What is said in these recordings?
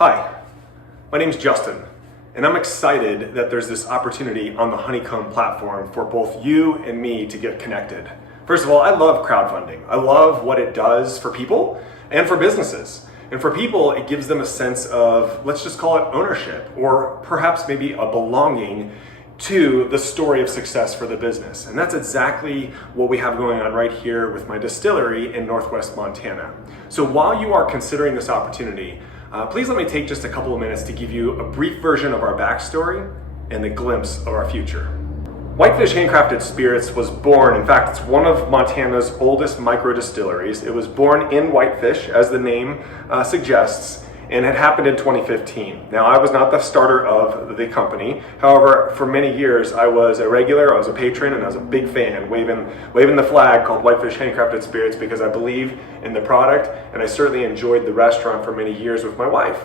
Hi, my name's Justin, and I'm excited that there's this opportunity on the Honeycomb platform for both you and me to get connected. First of all, I love crowdfunding. I love what it does for people and for businesses. And for people, it gives them a sense of, let's just call it ownership, or perhaps maybe a belonging to the story of success for the business. And that's exactly what we have going on right here with my distillery in Northwest Montana. So while you are considering this opportunity, please let me take just a couple of minutes to give you a brief version of our backstory and a glimpse of our future. Whitefish Handcrafted Spirits was born, in fact, it's one of Montana's oldest micro distilleries. It was born in Whitefish, as the name suggests, and had happened in 2015. Now, I was not the starter of the company. However, for many years, I was a regular, I was a patron, and I was a big fan, waving the flag called Whitefish Handcrafted Spirits because I believe in the product, and I certainly enjoyed the restaurant for many years with my wife.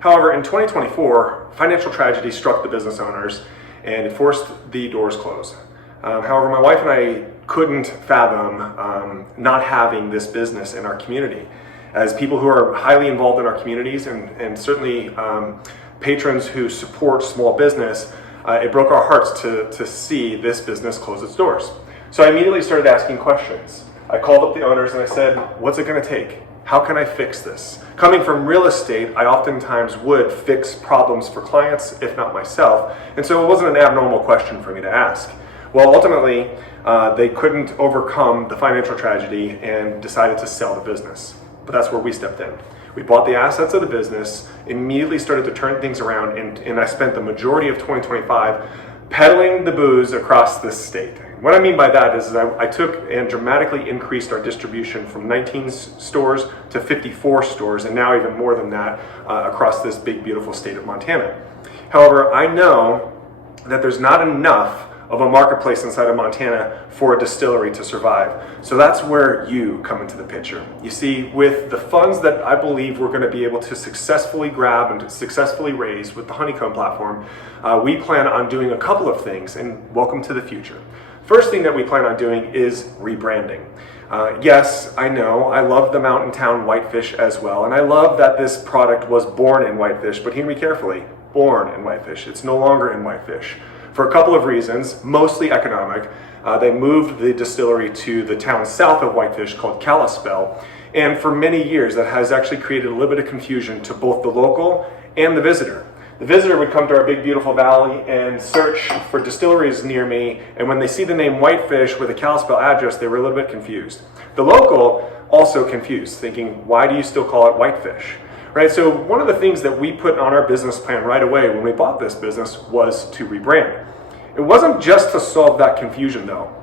However, in 2024, financial tragedy struck the business owners, and it forced the doors closed. However, my wife and I couldn't fathom not having this business in our community. As people who are highly involved in our communities and certainly patrons who support small business, it broke our hearts to see this business close its doors. So I immediately started asking questions. I called up the owners and I said, what's it going to take? How can I fix this? Coming from real estate, I oftentimes would fix problems for clients, if not myself, and so it wasn't an abnormal question for me to ask. Well, ultimately, they couldn't overcome the financial tragedy and decided to sell the business. But that's where we stepped in. We bought the assets of the business, immediately started to turn things around, and I spent the majority of 2025 peddling the booze across this state. What I mean by that is I took and dramatically increased our distribution from 19 stores to 54 stores, and now even more than that across this big, beautiful state of Montana. However, I know that there's not enough of a marketplace inside of Montana for a distillery to survive. So that's where you come into the picture. You see, with the funds that I believe we're going to be able to successfully grab and successfully raise with the Honeycomb platform, we plan on doing a couple of things, and welcome to the future. First thing that we plan on doing is rebranding. Yes, I know, I love the mountain town Whitefish as well, and I love that this product was born in Whitefish, but hear me carefully, born in Whitefish. It's no longer in Whitefish. For a couple of reasons, mostly economic. They moved the distillery to the town south of Whitefish called Kalispell, and for many years that has actually created a little bit of confusion to both the local and the visitor. The visitor would come to our big beautiful valley and search for distilleries near me, and when they see the name Whitefish with a Kalispell address, they were a little bit confused. The local also confused, thinking, why do you still call it Whitefish? Right, so one of the things that we put on our business plan right away when we bought this business was to rebrand. It wasn't just to solve that confusion though.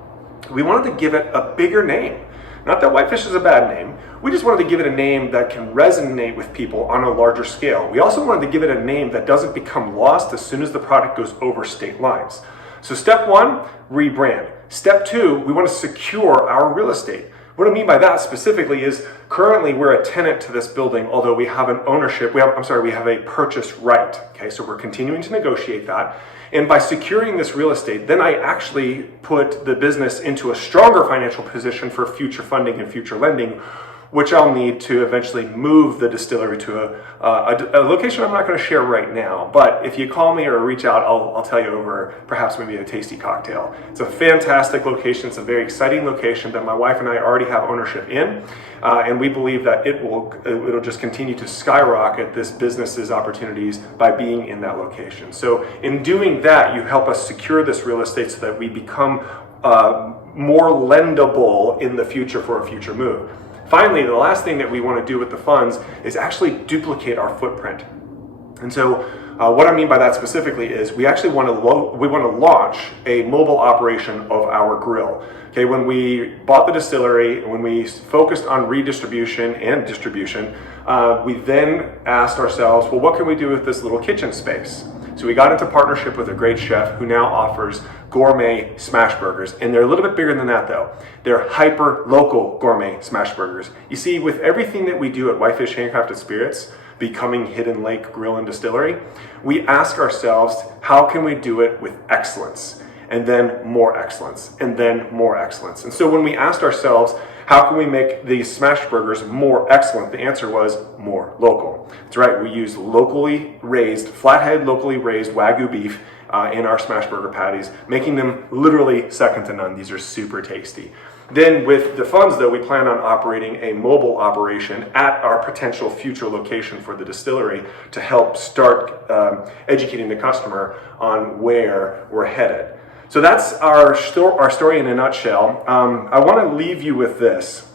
We wanted to give it a bigger name. Not that Whitefish is a bad name, we just wanted to give it a name that can resonate with people on a larger scale. We also wanted to give it a name that doesn't become lost as soon as the product goes over state lines. So step one, rebrand. Step two, we want to secure our real estate. What I mean by that specifically is currently we're a tenant to this building, although we have an ownership, we have a purchase right. Okay, so we're continuing to negotiate that. And by securing this real estate, then I actually put the business into a stronger financial position for future funding and future lending, which I'll need to eventually move the distillery to a location I'm not going to share right now. But if you call me or reach out, I'll tell you over perhaps maybe a tasty cocktail. It's a fantastic location. It's a very exciting location that my wife and I already have ownership in. And we believe that it'll just continue to skyrocket this business's opportunities by being in that location. So in doing that, you help us secure this real estate so that we become more lendable in the future for a future move. Finally, the last thing that we want to do with the funds is actually duplicate our footprint. And so what I mean by that specifically is we actually want to launch a mobile operation of our grill. Okay, when we bought the distillery, when we focused on redistribution and distribution, we then asked ourselves, well, what can we do with this little kitchen space? So we got into partnership with a great chef who now offers gourmet smash burgers. And they're a little bit bigger than that though. They're hyper local gourmet smash burgers. You see, with everything that we do at Whitefish Handcrafted Spirits, becoming Hidden Lake Grill and Distillery, we ask ourselves, how can we do it with excellence? and then more excellence, and then more excellence. And so when we asked ourselves, how can we make these smash burgers more excellent? The answer was more local. That's right, we used locally raised, flathead locally raised Wagyu beef in our smash burger patties, making them literally second to none. These are super tasty. Then with the funds, though, we plan on operating a mobile operation at our potential future location for the distillery to help start educating the customer on where we're headed. So that's our story in a nutshell. I want to leave you with this.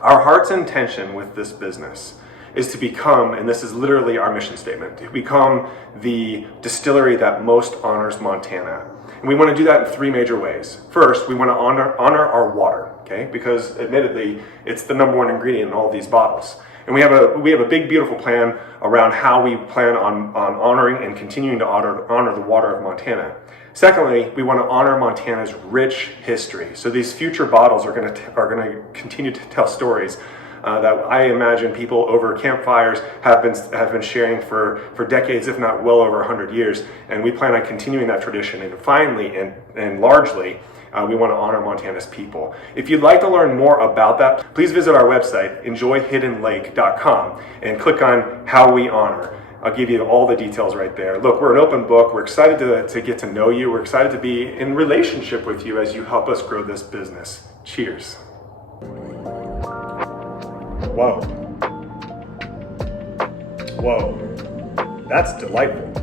Our heart's intention with this business is to become, and this is literally our mission statement, to become the distillery that most honors Montana. And we want to do that in three major ways. First, we want to honor our water, okay? Because admittedly, it's the number one ingredient in all these bottles. And we have a big, beautiful plan around how we plan on honoring and continuing to honor the water of Montana. Secondly, we want to honor Montana's rich history. So these future bottles are going to continue to tell stories that I imagine people over campfires have been sharing for decades, if not well over 100 years. And we plan on continuing that tradition. And finally, and largely, we want to honor Montana's people. If you'd like to learn more about that, please visit our website, enjoyhiddenlake.com, and click on How We Honor. I'll give you all the details right there. Look, we're an open book. We're excited to get to know you. We're excited to be in relationship with you as you help us grow this business. Cheers. Whoa. Whoa. That's delightful.